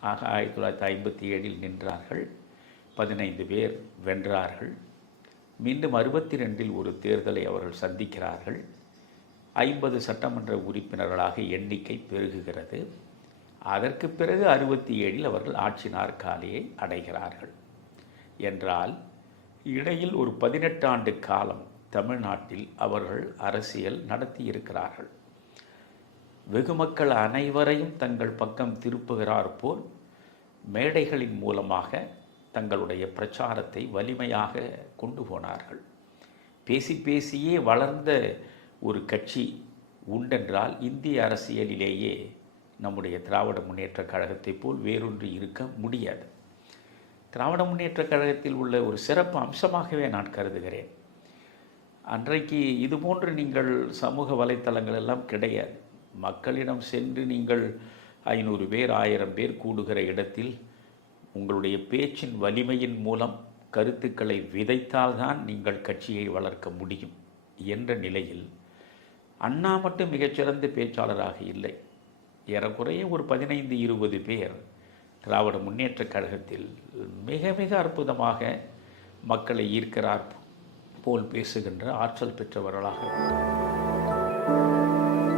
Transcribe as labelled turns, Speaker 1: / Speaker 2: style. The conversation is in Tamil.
Speaker 1: ஆக ஆயிரத்தி தொள்ளாயிரத்தி ஐம்பத்தி ஏழில் நின்றார்கள். பதினைந்து பேர் வென்றார்கள். மீண்டும் அறுபத்தி ரெண்டில் ஒரு தேர்தலை அவர்கள் சந்திக்கிறார்கள். ஐம்பது சட்டமன்ற உறுப்பினர்களாக எண்ணிக்கை பெருகுகிறது. அதற்கு பிறகு அறுபத்தி ஏழில் அவர்கள் ஆட்சி நாற்காலியை அடைகிறார்கள். என்றால் இடையில் ஒரு பதினெட்டாண்டு காலம் தமிழ்நாட்டில் அவர்கள் அரசியல் நடத்தியிருக்கிறார்கள். வெகு மக்கள் அனைவரையும் தங்கள் பக்கம் திருப்புகிறார் போல் மேடைகளின் மூலமாக தங்களுடைய பிரச்சாரத்தை வலிமையாக கொண்டு போனார்கள். பேசி பேசியே வளர்ந்த ஒரு கட்சி உண்டென்றால் இந்திய அரசியலிலேயே நம்முடைய திராவிட முன்னேற்றக் கழகத்தைப் போல் வேறொன்று இருக்க முடியாது. திராவிட முன்னேற்றக் கழகத்தில் உள்ள ஒரு சிறப்பு அம்சமாகவே நான் கருதுகிறேன். அன்றைக்கு இதுபோன்று நீங்கள் சமூக வலைத்தளங்கள் எல்லாம் கிடையாது. மக்களிடம் சென்று நீங்கள் ஐநூறு பேர் ஆயிரம் பேர் கூடுகிற இடத்தில் உங்களுடைய பேச்சின் வலிமையின் மூலம் கருத்துக்களை விதைத்தால்தான் நீங்கள் கட்சியை வளர்க்க முடியும் என்ற நிலையில் அண்ணா மட்டும் மிகச்சிறந்த பேச்சாளராக இல்லை. ஏறக்குறைய ஒரு பதினைந்து இருபது பேர் திராவிட முன்னேற்ற கழகத்தில் மிக மிக அற்புதமாக மக்களை ஈர்க்கிறார் போல் பேசுகின்ற ஆற்றல் பெற்றவர்களாக